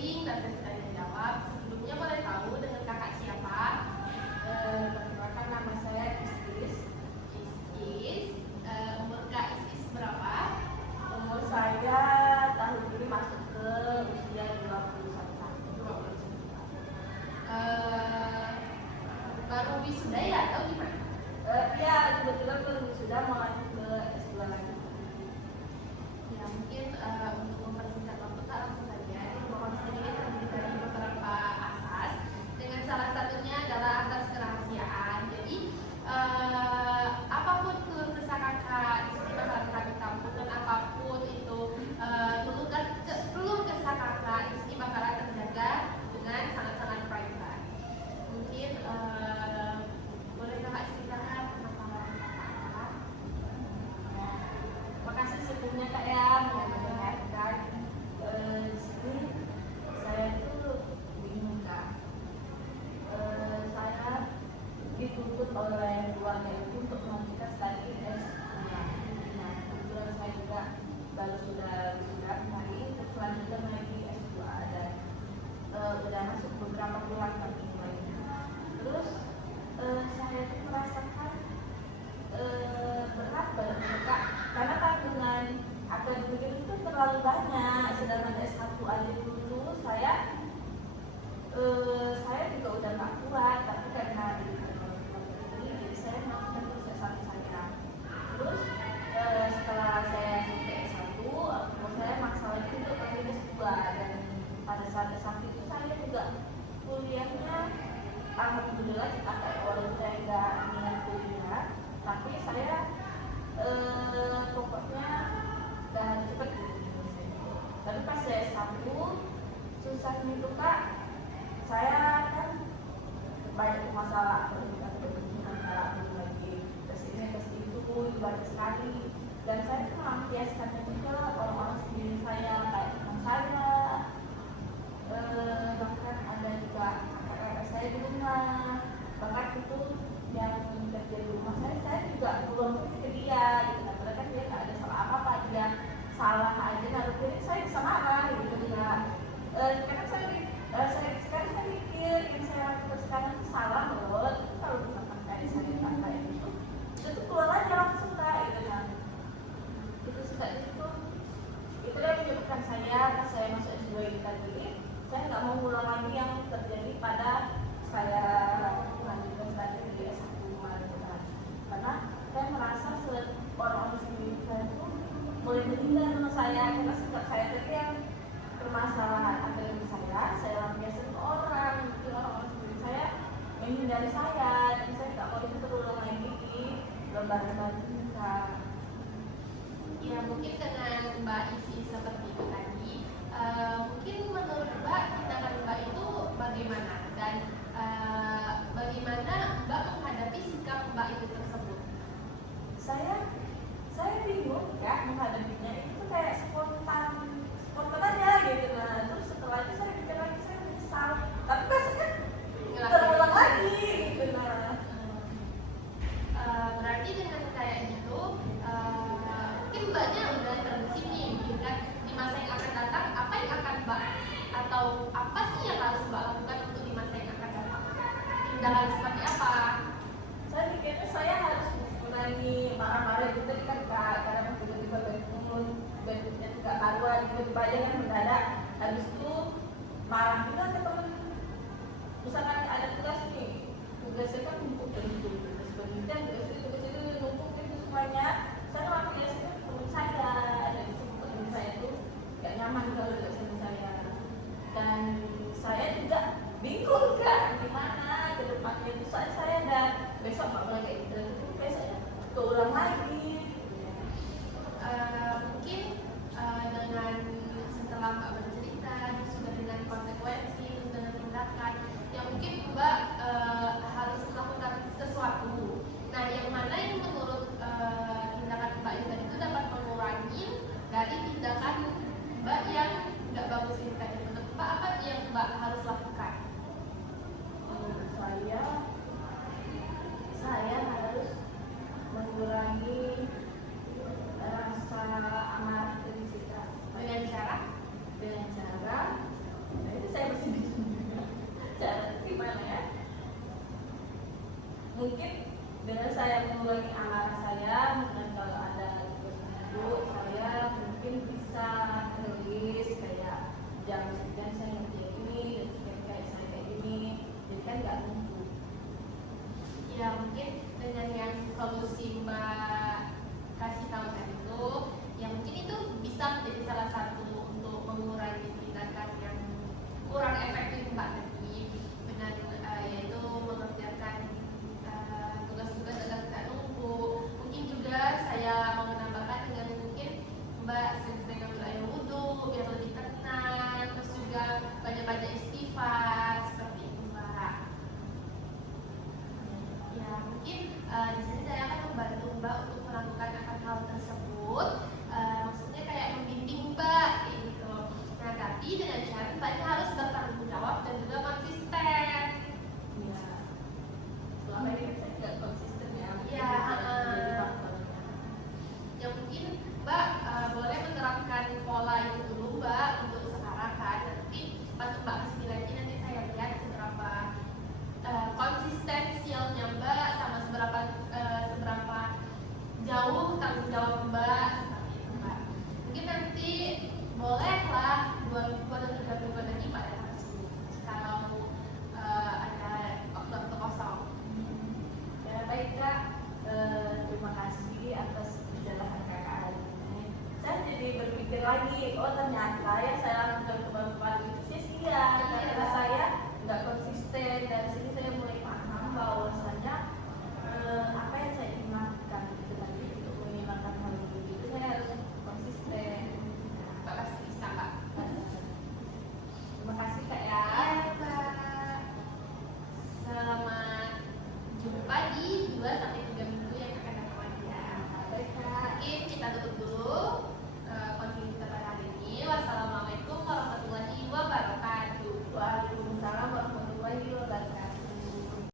briefing dan sesi tanya jawab. Sebelumnya boleh tahu dengan kakak siapa? Perkenalkan, nama saya Isis. Umur kak Isis berapa? Umur saya tahun ini masuk ke usia 21 tahun. Baru wisuda ya atau gimana? Ya, kebetulan baru wisuda mau lanjut ke S2 lagi. Ya mungkin untuk mempersingkat waktu kak langsung saja. Mohon sedikit terdiri dari beberapa asas. Dengan salah satunya adalah asas kerahasiaan. Jadi apapun keluh kesah kakak di sini bakalan kami tampung, dan apapun itu keluh kesah kakak di sini bakalan terjaga dengan sangat-sangat private. Mungkin boleh kakak ceritakan permasalahan kakak? Makasih sebelumnya Kak ya mendengarkan. Di sini saya tuh bingung Kak. Saya dituntut oleh keluarga itu untuk melanjutkan studi S2. Nah, kebetulan saya juga baru sudah wisuda kemarin, kelanjutan lagi S2 dan udah masuk beberapa bulan lagi lainnya. Terus saya tuh merasakan berat banget Kak, karena tanggungan akademik itu terlalu banyak. Sedangkan S1 aja dulu saya juga udah gak kuat, tapi karena ini jadi saya melakukan terus S1 saya. Terus setelah saya selesai S1, saya maksa lagi untuk lanjut S2, dan pada saat S1 itu saya juga kuliahnya alhamdulillah agak, walaupun saya nggak minat kuliah, tapi saya pokoknya dan cepet gitu. Tapi pas saya S1 susahnya itu Kak, saya kan banyak masalah pendidikan lagi tes ini tes itu banyak sekali, dan saya tuh melampiaskannya ke orang-orang sendiri saya, kayak teman saya, bahkan ada juga kakak saya di rumah, bahkan itu yang kerja di rumah saya juga belum ke dia gitu. Nah, padahal kan dia nggak ada salah apa-apa, dia salah aja naruh diri saya bisa marah gitu ya. Karena sekarang saya mikir yang saya lakukan sekarang itu salah loh. Kalau misalkan kayak saya kayak gitu, itu tuh keluar aja langsung Kak gitu. Nah, itu suka itu yang menyebabkan saya pas saya masuk S2 ini tadi, saya nggak mau ngulang lagi yang terjadi pada saya melanjutkan studi di S1 kemarin. Karena saya merasa orang-orang sendiri itu mulai menghindar sama saya, karena sikap saya tadi yang permasalahan akademik saya lampiaskan ke orang, mungkin orang-orang sendiri saya menghindari saya, dan saya nggak mau itu terulang lagi di lembaga selanjutnya. Ya mungkin dengan Mbak Isi seperti itu tadi, mungkin menurut Mbak tindakan Mbak itu bagaimana, dan bagaimana Mbak menghadapi sikap Mbak itu tersebut? Saya bingung ya menghadapinya, itu kayak spontan aja gitu. Nah, terus setelah itu saya pikir lagi, saya menyesal, tapi pastinya terulang lagi gitu. Nah, berarti dengan kayak gitu mungkin Mbaknya udah terbesit nih, kan di masa yang akan datang apa yang akan Mbak, atau apa sih yang harus Mbak lakukan untuk di masa yang akan datang? Tindakan seperti apa? saya pikirnya saya harus mengurangi marah-marah gitu kan Kak, karena tiba-tiba bentuknya juga karuan, tiba-tiba aja kan mendadak, habis itu marah juga ke temen. Misalkan ada tugas nih, tugasnya kan numpuk tugas penelitian, tugas itu numpuk itu semuanya, saya melampiaskan ke temen saya, dan itu temen saya itu gak nyaman kalau tidak sama saya, dan saya juga bingung Kak gimana ke depannya itu. Saya dan besok nggak boleh kayak gitu, besoknya keulang lagi. Mungkin dengan setelah Mbak bercerita Nah itu saya mesti juga cara gimana ya, mungkin dengan saya mengurangi amarah saya, mungkin kalau ada tugas minggu saya mungkin bisa rilis kayak jam